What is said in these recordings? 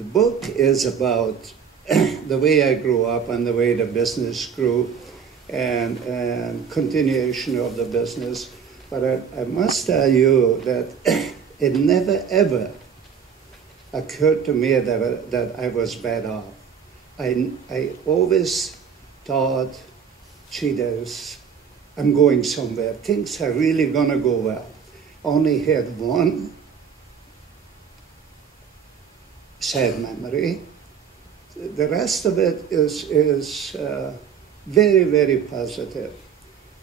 The book is about the way I grew up and the way the business grew and continuation of the business. But I must tell you that it never ever occurred to me that I was bad off. I always thought, gee, I'm going somewhere. Things are really going to go well. Only had one sad memory. The rest of it is very, very positive.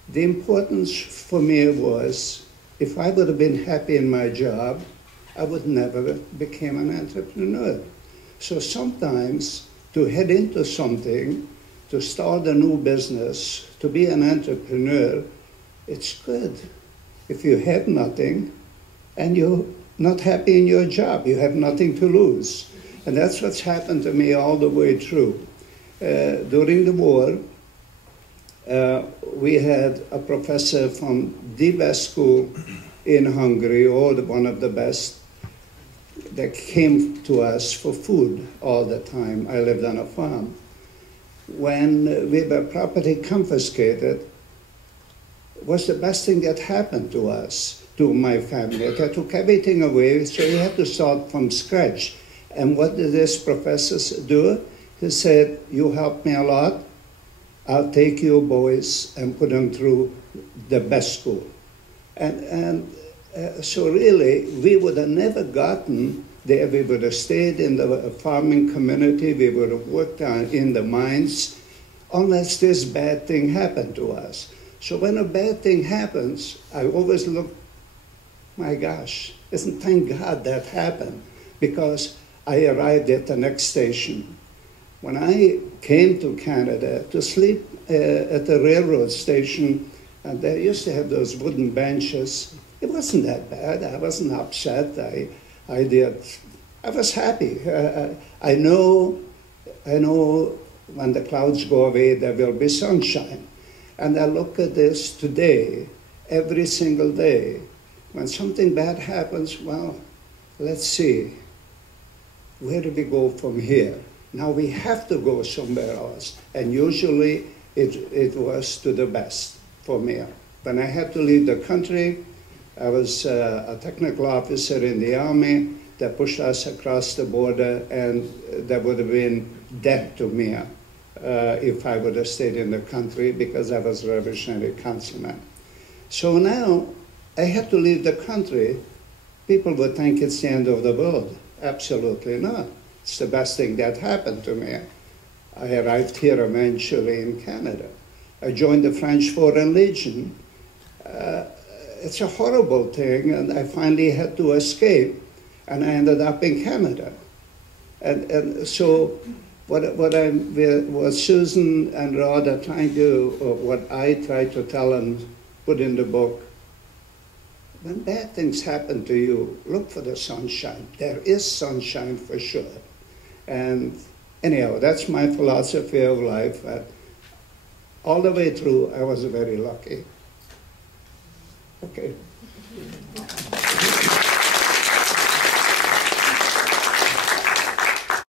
The importance for me was, if I would have been happy in my job, I would never become an entrepreneur. So sometimes to head into something, to start a new business, to be an entrepreneur, it's good. If you have nothing and you're not happy in your job, you have nothing to lose. And that's what's happened to me all the way through. During the war, we had a professor from the best school in Hungary, or one of the best, that came to us for food all the time. I lived on a farm. When we were property confiscated, it was the best thing that happened to us, to my family. They took everything away, so we had to start from scratch. And what did this professor do? He said, you helped me a lot. I'll take you boys and put them through the best school. And so really, we would have never gotten there. We would have stayed in the farming community. We would have worked in the mines unless this bad thing happened to us. So when a bad thing happens, I always look, my gosh, thank God that happened, because I arrived at the next station. When I came to Canada to sleep at the railroad station, and they used to have those wooden benches, it wasn't that bad. I wasn't upset. I was happy. I know when the clouds go away, there will be sunshine. And I look at this today, every single day. When something bad happens, well, let's see. Where do we go from here? Now we have to go somewhere else. And usually it was to the best for me. When I had to leave the country, I was a technical officer in the Army that pushed us across the border, and that would have been death to me if I would have stayed in the country, because I was a revolutionary councilman. So now I had to leave the country. People would think it's the end of the world. Absolutely not. It's the best thing that happened to me. I arrived here eventually in Canada. I joined the French Foreign Legion. It's a horrible thing, and I finally had to escape, and I ended up in Canada. And so what Susan and Rod are trying to, or what I try to tell and put in the book, when bad things happen to you, look for the sunshine. There is sunshine for sure. And anyhow, that's my philosophy of life. All the way through, I was very lucky. Okay.